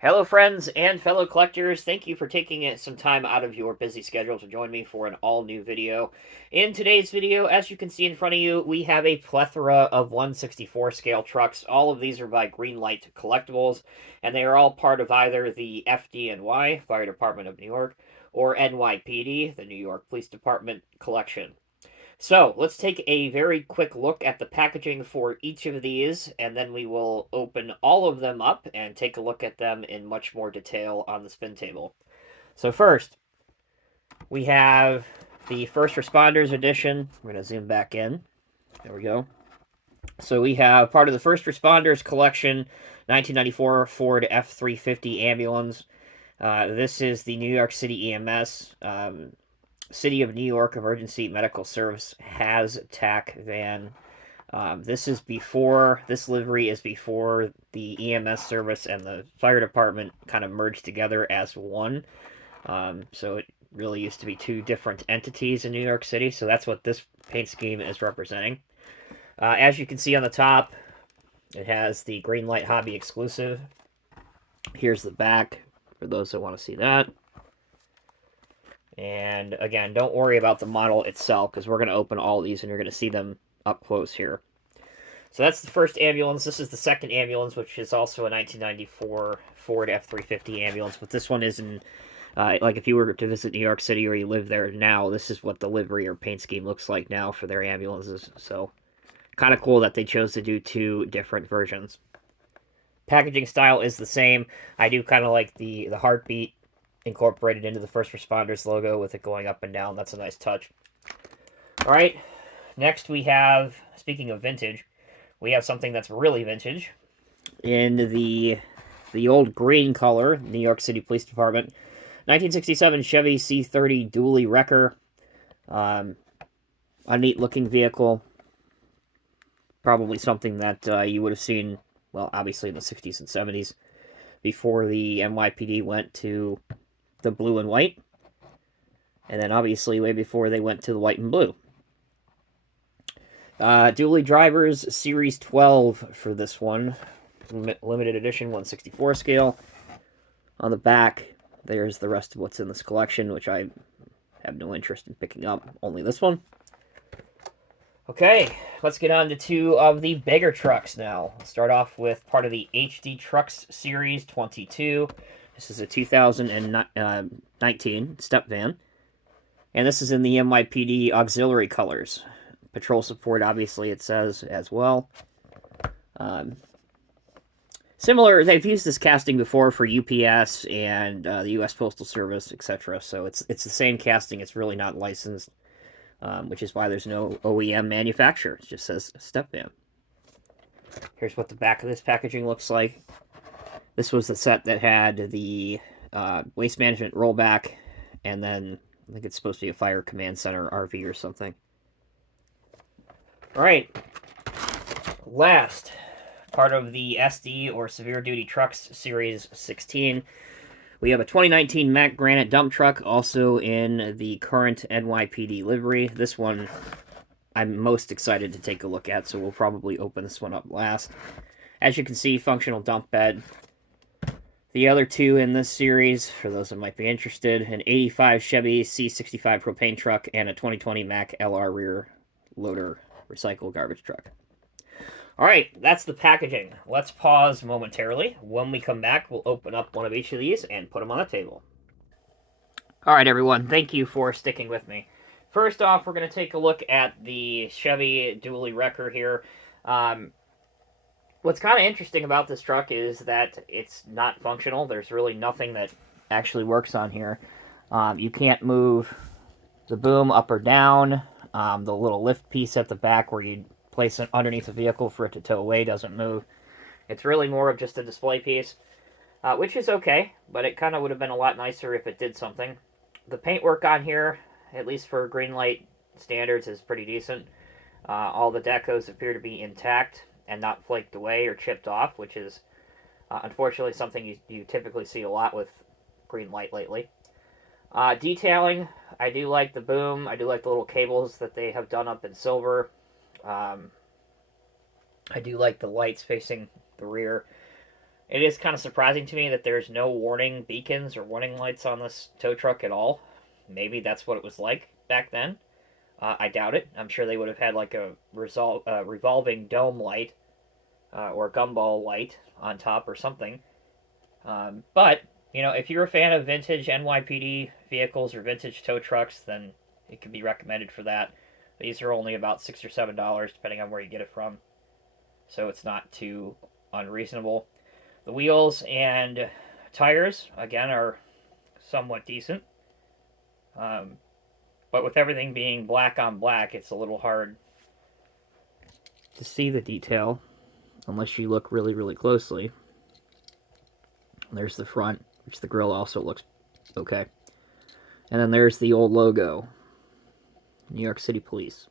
Hello, friends and fellow collectors. Thank you for taking some time out of your busy schedule to join me for an all-new video. In today's video, as you can see in front of you, we have a plethora of 1/64 scale trucks. All of these are by Greenlight Collectibles, and they are all part of either the FDNY, Fire Department of New York, or NYPD, the New York Police Department collection. So let's take a very quick look at the packaging for each of these, and then we will open all of them up and take a look at them in much more detail on the spin table. So first, we have the First Responders Edition. We're going to zoom back in. There we go. So we have part of the First Responders collection, 1994 Ford F-350 ambulance. This is the New York City EMS. City of New York Emergency Medical Service has TAC van. This livery is before the EMS service and the fire department kind of merged together as one. So it really used to be two different entities in New York City. So that's what this paint scheme is representing. As you can see on the top, it has the Greenlight Hobby exclusive. Here's the back for those that want to see that. And again, don't worry about the model itself because we're going to open all these and you're going to see them up close here. So that's the first ambulance. This is the second ambulance, which is also a 1994 Ford F-350 ambulance. But this one is in, like if you were to visit New York City or you live there now, this is what the livery or paint scheme looks like now for their ambulances. So kind of cool that they chose to do two different versions. Packaging style is the same. I do kind of like the heartbeat incorporated into the First Responders logo with it going up and down. That's a nice touch. All right, next we have, speaking of vintage, we have something that's really vintage in the old green color, New York City Police Department, 1967 Chevy C30 dually wrecker. A neat looking vehicle. Probably something that you would have seen, well, obviously in the 60s and 70s before the NYPD went to the blue and white, and then obviously way before they went to the white and blue. Dually Drivers Series 12 for this one. Limited edition 1/64 scale. On the back, there's the rest of what's in this collection, which I have no interest in picking up. Only this one. Okay, let's get on to two of the bigger trucks now. I'll start off with part of the HD Trucks Series 22. This is a 2019 Step-Van. And this is in the NYPD auxiliary colors. Patrol support, obviously, it says as well. Similar, they've used this casting before for UPS and the U.S. Postal Service, etc. So it's the same casting. It's really not licensed, which is why there's no OEM manufacturer. It just says Step-Van. Here's what the back of this packaging looks like. This was the set that had the waste management rollback, and then I think it's supposed to be a fire command center RV or something. All right. Last, part of the SD or Severe Duty Trucks Series 16. We have a 2019 Mack Granite dump truck, also in the current NYPD livery. This one I'm most excited to take a look at, so we'll probably open this one up last. As you can see, functional dump bed. The other two in this series, for those that might be interested, an 85 Chevy C65 propane truck and a 2020 Mack LR rear loader recycle garbage truck. All right, that's the packaging. Let's pause momentarily. When we come back, we'll open up one of each of these and put them on the table. All right, everyone, thank you for sticking with me. First off, we're going to take a look at the Chevy dually wrecker here. What's kind of interesting about this truck is that it's not functional. There's really nothing that actually works on here. You can't move the boom up or down. The little lift piece at the back where you place it underneath the vehicle for it to tow away doesn't move. It's really more of just a display piece, which is okay, but it kind of would have been a lot nicer if it did something. The paintwork on here, at least for Greenlight standards, is pretty decent. All the decos appear to be intact and not flaked away or chipped off, which is unfortunately something you typically see a lot with Greenlight lately. Detailing, I do like the boom. I do like the little cables that they have done up in silver. I do like the lights facing the rear. It is kind of surprising to me that there's no warning beacons or warning lights on this tow truck at all. Maybe that's what it was like back then. I doubt it. I'm sure they would have had like a revolving dome light or gumball light on top or something. But, you know, if you're a fan of vintage NYPD vehicles or vintage tow trucks, then it could be recommended for that. These are only about $6 or $7, depending on where you get it from. So it's not too unreasonable. The wheels and tires, again, are somewhat decent. But with everything being black on black, it's a little hard to see the detail unless you look really, really closely. There's the front, which the grille also looks okay. And then there's the old logo, New York City Police.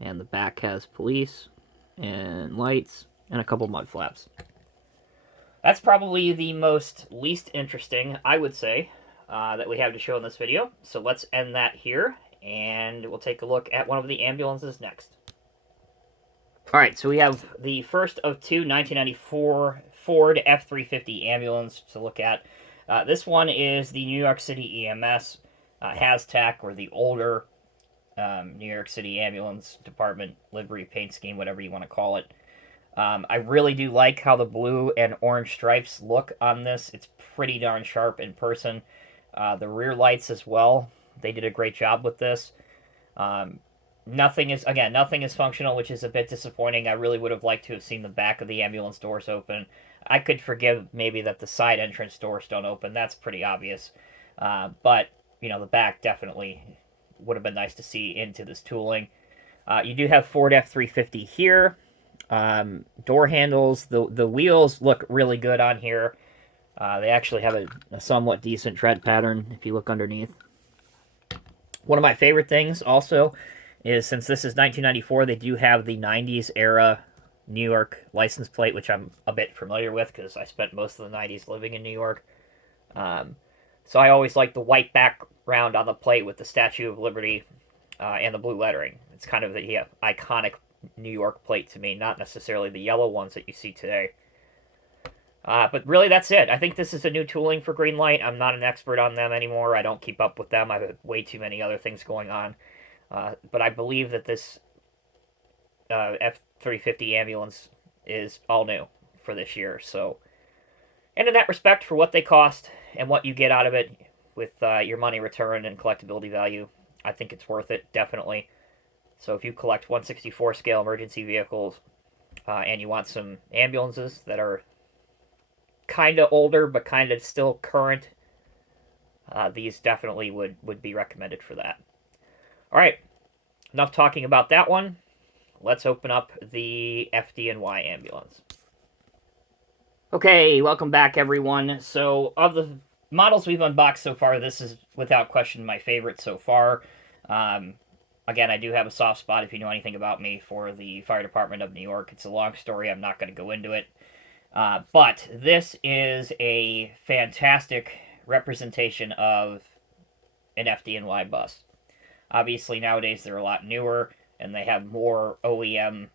And the back has police and lights and a couple mud flaps. That's probably the least interesting, I would say, that we have to show in this video. So let's end that here, and we'll take a look at one of the ambulances next. Alright, so we have the first of two 1994 Ford F-350 ambulance to look at. This one is the New York City EMS HazTac, or the older New York City Ambulance Department livery paint scheme, whatever you want to call it. I really do like how the blue and orange stripes look on this. It's pretty darn sharp in person. The rear lights as well, they did a great job with this. Nothing is functional, which is a bit disappointing. I really would have liked to have seen the back of the ambulance doors open. I could forgive maybe that the side entrance doors don't open. That's pretty obvious. But, you know, the back definitely would have been nice to see into this tooling. You do have Ford F-350 here. Door handles, the wheels look really good on here. They actually have a somewhat decent tread pattern if you look underneath. One of my favorite things also is, since this is 1994, they do have the 90s era New York license plate, which I'm a bit familiar with because I spent most of the 90s living in New York. So I always like the white background on the plate with the Statue of Liberty and the blue lettering. It's kind of the iconic New York plate to me, not necessarily the yellow ones that you see today. But really, that's it. I think this is a new tooling for Greenlight. I'm not an expert on them anymore. I don't keep up with them. I have way too many other things going on. But I believe that this F-350 ambulance is all new for this year. So, and in that respect, for what they cost and what you get out of it with your money return and collectability value, I think it's worth it, definitely. So if you collect 1/64 scale emergency vehicles and you want some ambulances that are kind of older but kind of still current, these definitely would be recommended for that. All right, enough talking about that one. Let's open up the FDNY ambulance. Okay, welcome back, everyone. So, of the models we've unboxed so far, this is without question my favorite so far. Again, I do have a soft spot, if you know anything about me, for the Fire Department of New York. It's a long story. I'm not going to go into it. But this is a fantastic representation of an FDNY bus. Obviously, nowadays they're a lot newer, and they have more OEM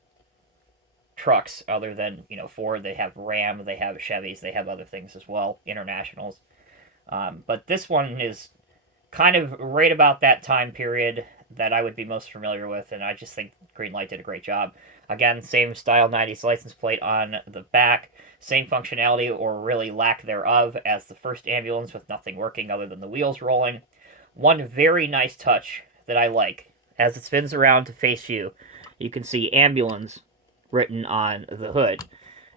trucks other than, you know, Ford. They have Ram, they have Chevys, they have other things as well, internationals. But this one is kind of right about that time period that I would be most familiar with, and I just think Greenlight did a great job. Again, same style 90s license plate on the back, same functionality, or really lack thereof, as the first ambulance, with nothing working other than the wheels rolling. One very nice touch that I like, as it spins around to face you, you can see ambulance written on the hood.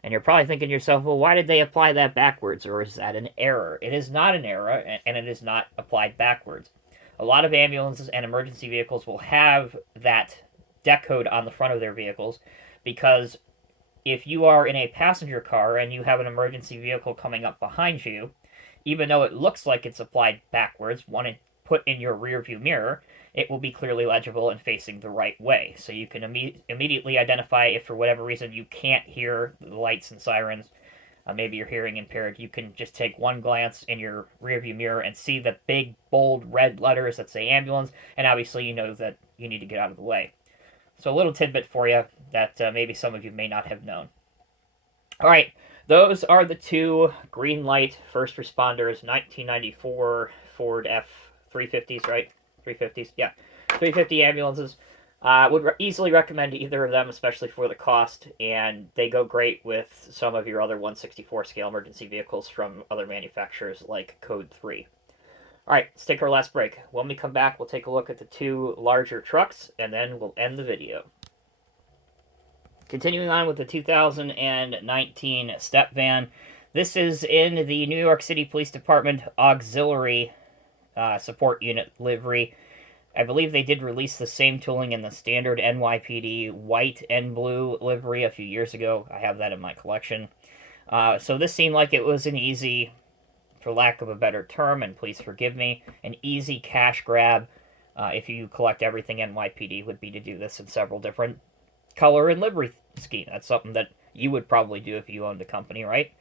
And you're probably thinking to yourself, well, why did they apply that backwards, or is that an error? It is not an error, and it is not applied backwards. A lot of ambulances and emergency vehicles will have that deck code on the front of their vehicles, because if you are in a passenger car and you have an emergency vehicle coming up behind you, even though it looks like it's applied backwards, when it put in your rear view mirror, it will be clearly legible and facing the right way. So you can immediately identify if for whatever reason you can't hear the lights and sirens, maybe you're hearing impaired, you can just take one glance in your rear view mirror and see the big, bold red letters that say ambulance, and obviously you know that you need to get out of the way. So a little tidbit for you that maybe some of you may not have known. All right, Those are the two Greenlight First Responders 1994 Ford F-350s, right? 350s, yeah. 350 ambulances. Would easily recommend either of them, especially for the cost, and they go great with some of your other 164 scale emergency vehicles from other manufacturers like Code 3. Alright, let's take our last break. When we come back, we'll take a look at the two larger trucks, and then we'll end the video. Continuing on with the 2019 Step-Van. This is in the New York City Police Department Auxiliary Support Unit livery. I believe they did release the same tooling in the standard NYPD white and blue livery a few years ago. I have that in my collection. So this seemed like it was an easy, for lack of a better term, and please forgive me, an easy cash grab if you collect everything NYPD would be to do this in several different color and livery scheme. That's something that you would probably do if you owned a company, right?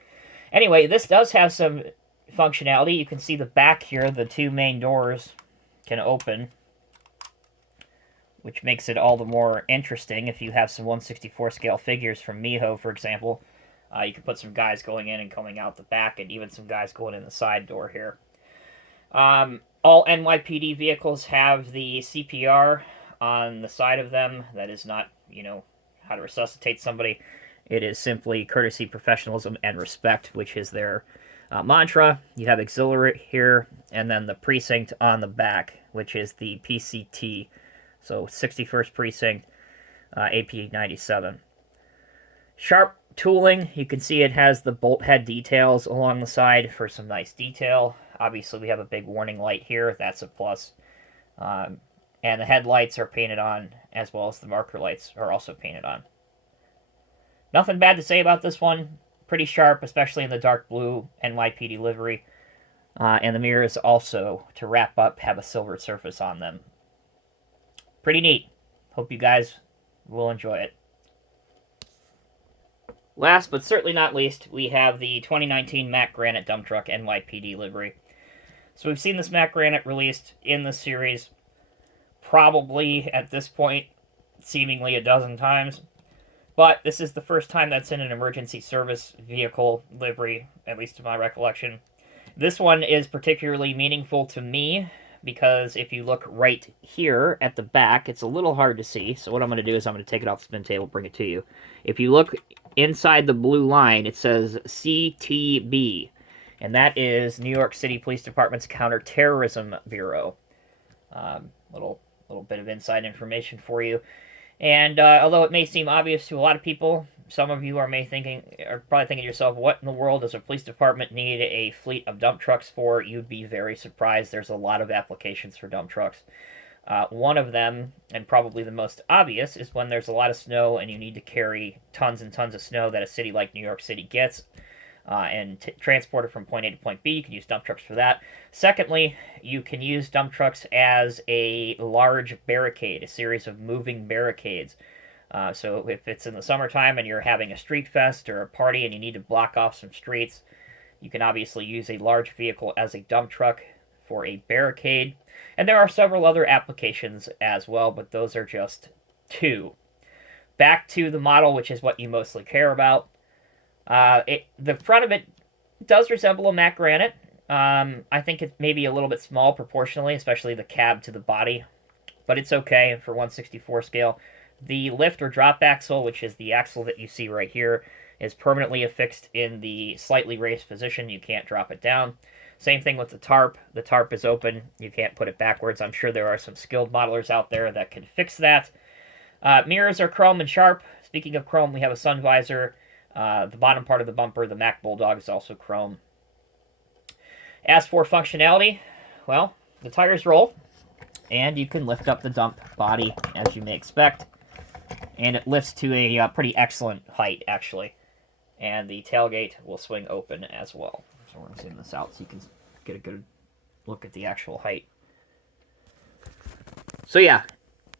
Anyway, this does have some functionality. You can see the back here, the two main doors can open, which makes it all the more interesting if you have some 164 scale figures from Miho, for example. You can put some guys going in and coming out the back, and even some guys going in the side door here. All NYPD vehicles have the CPR on the side of them. That is not, how to resuscitate somebody. It is simply courtesy, professionalism, and respect, which is their mantra. You have auxiliary here, and then the precinct on the back, which is the PCT. So 61st Precinct, AP 97. Sharp tooling. You can see it has the bolt head details along the side for some nice detail. Obviously, we have a big warning light here. That's a plus. And the headlights are painted on, as well as the marker lights are also painted on. Nothing bad to say about this one. Pretty sharp, especially in the dark blue NYPD livery. And the mirrors also, to wrap up, have a silver surface on them. Pretty neat. Hope you guys will enjoy it. Last but certainly not least, we have the 2019 Mack Granite Dump Truck NYPD livery. So we've seen this Mack Granite released in the series probably at this point seemingly a dozen times. But this is the first time that's in an emergency service vehicle livery, at least to my recollection. This one is particularly meaningful to me because if you look right here at the back, it's a little hard to see. So what I'm going to do is I'm going to take it off the spin table, bring it to you. If you look inside the blue line, it says CTB, and that is New York City Police Department's Counterterrorism Bureau. Little bit of inside information for you. And although it may seem obvious to a lot of people, some of you are probably thinking to yourself, what in the world does a police department need a fleet of dump trucks for? You'd be very surprised. There's a lot of applications for dump trucks. One of them, and probably the most obvious, is when there's a lot of snow and you need to carry tons and tons of snow that a city like New York City gets and transport it from point A to point B. You can use dump trucks for that. Secondly, you can use dump trucks as a large barricade, a series of moving barricades. So if it's in the summertime and you're having a street fest or a party and you need to block off some streets, you can obviously use a large vehicle as a dump truck for a barricade. And there are several other applications as well, but those are just two. Back to the model, which is what you mostly care about. The front of it does resemble a Mack Granite. I think it may be a little bit small proportionally, especially the cab to the body, but it's okay for 164 scale. The lift or drop axle, which is the axle that you see right here, is permanently affixed in the slightly raised position. You can't drop it down. Same thing with the tarp. The tarp is open. You can't put it backwards. I'm sure there are some skilled modelers out there that can fix that. Mirrors are chrome and sharp. Speaking of chrome, we have a sun visor. The bottom part of the bumper, the Mack Bulldog, is also chrome. As for functionality, well, the tires roll, and you can lift up the dump body, as you may expect. And it lifts to a pretty excellent height, actually. And the tailgate will swing open as well. So we're going to zoom this out so you can get a good look at the actual height. So yeah,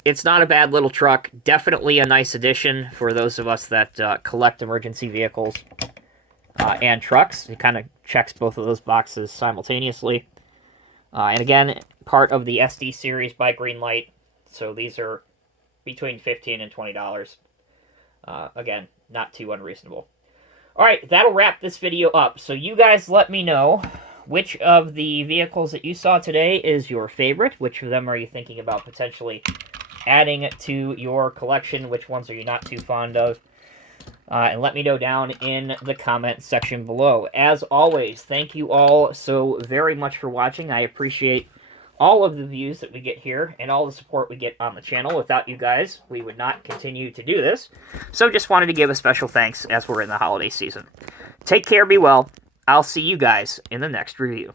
it's not a bad little truck. Definitely a nice addition for those of us that collect emergency vehicles and trucks. It kind of checks both of those boxes simultaneously. And again, part of the SD series by Greenlight. So these are between $15 and $20. Again, not too unreasonable. Alright, that'll wrap this video up. So you guys let me know which of the vehicles that you saw today is your favorite. Which of them are you thinking about potentially adding to your collection? Which ones are you not too fond of? And let me know down in the comment section below. As always, thank you all so very much for watching. I appreciate all of the views that we get here and all the support we get on the channel. Without you guys, we would not continue to do this. So just wanted to give a special thanks as we're in the holiday season. Take care, be well. I'll see you guys in the next review.